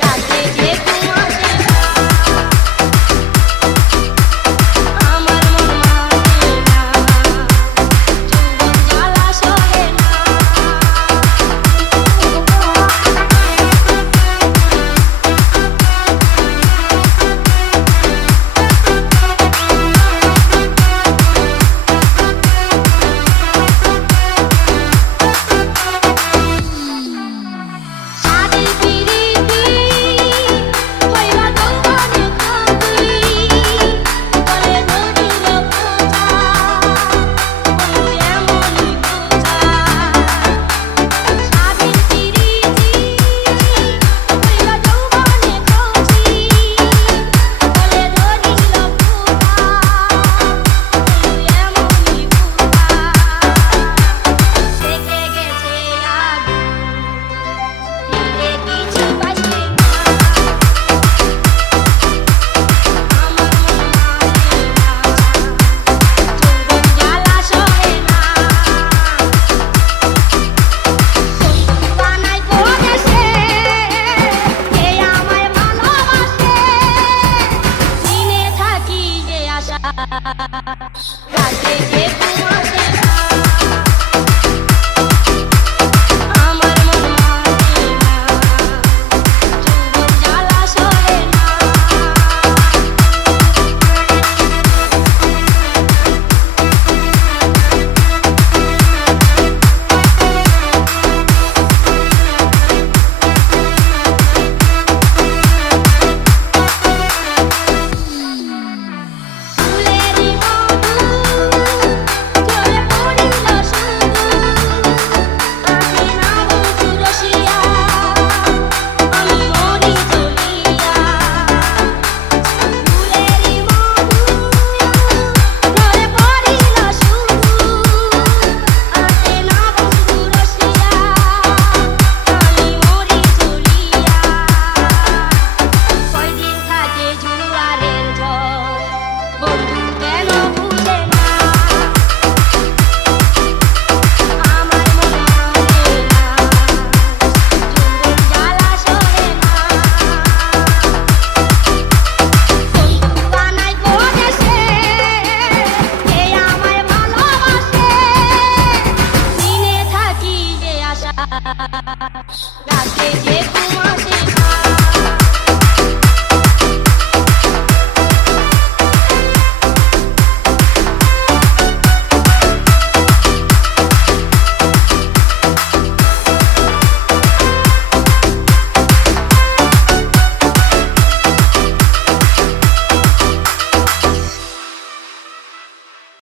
রাতে যে আশা রাতে রাতে যে ঘুমাতে না